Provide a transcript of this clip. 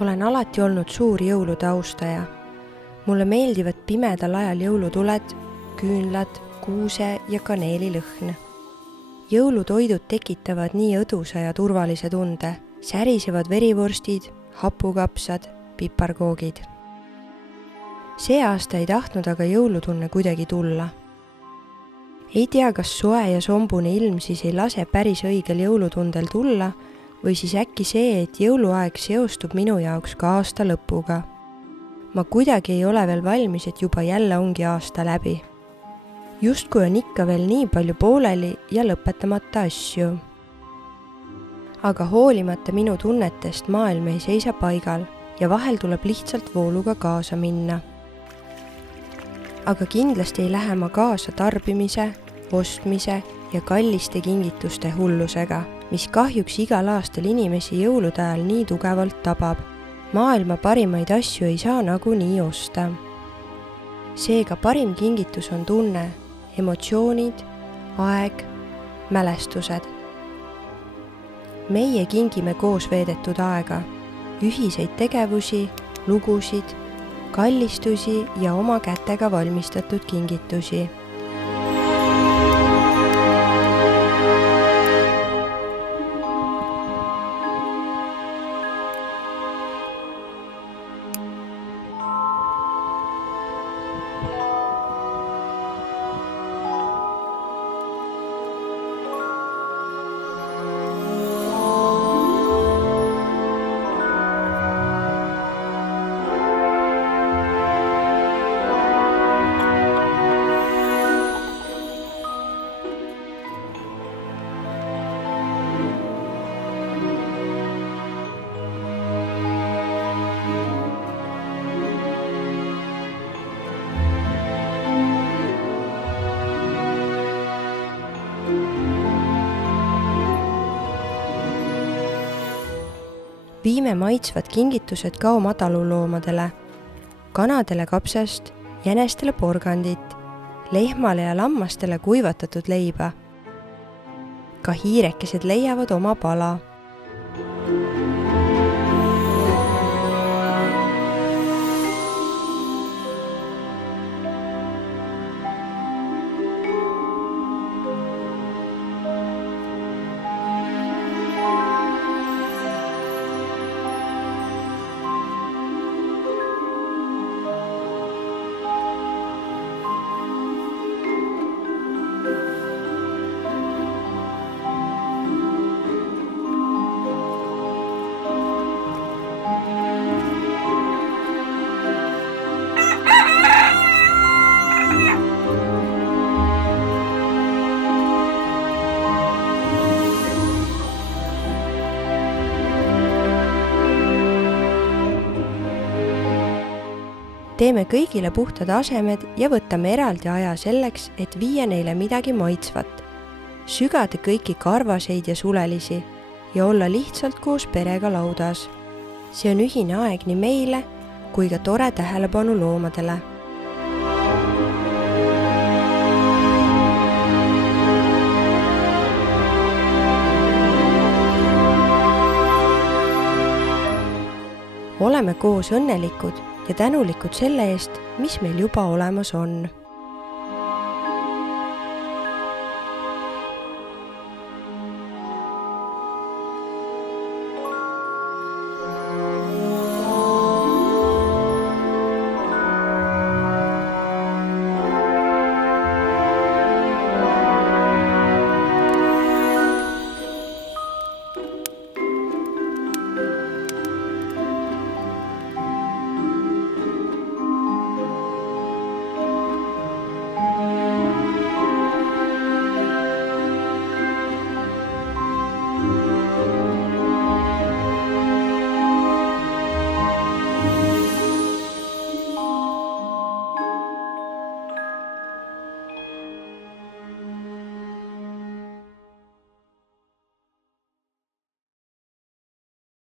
Olen alati olnud suur jõulude austaja. Mulle meeldivad pimedal ajal jõulutuled, küünlad, kuuse ja kaneelilõhn. Jõulutoidud tekitavad nii õdusa ja turvalise tunde, särisevad verivorstid, hapukapsad, piparkoogid. See aasta ei tahtnud aga jõulutunne kuidagi tulla. Ei tea, kas soe ja sombune ilm siis ei lase päris õigel jõulutundel tulla, või siis äkki see, et jõuluaeg seostub minu jaoks ka aasta lõpuga. Ma kuidagi ei ole veel valmis, et juba jälle ongi aasta läbi. Justkui on ikka veel nii palju pooleli ja lõpetamata asju. Aga hoolimata minu tunnetest maailm ei seisa paigal ja vahel tuleb lihtsalt vooluga kaasa minna. Aga kindlasti ei lähe ma kaasa tarbimise, ostmise ja kalliste kingituste hullusega, mis kahjuks igal aastal inimesi jõulude ajal nii tugevalt tabab. Maailma parimaid asju ei saa nagunii osta. Seega parim kingitus on tunne, emotsioonid, aeg, mälestused. Meie kingime koos veedetud aega, ühiseid tegevusi, lugusid, kallistusi ja oma kätega valmistatud kingitusi. Viime maitsvad kingitused ka oma taluloomadele, kanadele kapsast, jänestele porgandit, lehmale ja lammastele kuivatatud leiba. Ka hiirekesed leiavad oma pala. Teeme kõigile puhtad asemed ja võtame eraldi aja selleks, et viia neile midagi maitsvat. Sügada kõiki karvaseid ja sulelisi ja olla lihtsalt koos perega laudas. See on ühine aeg nii meile kui ka tore tähelepanu loomadele. Oleme koos õnnelikud ja tänulikud selle eest, mis meil juba olemas on.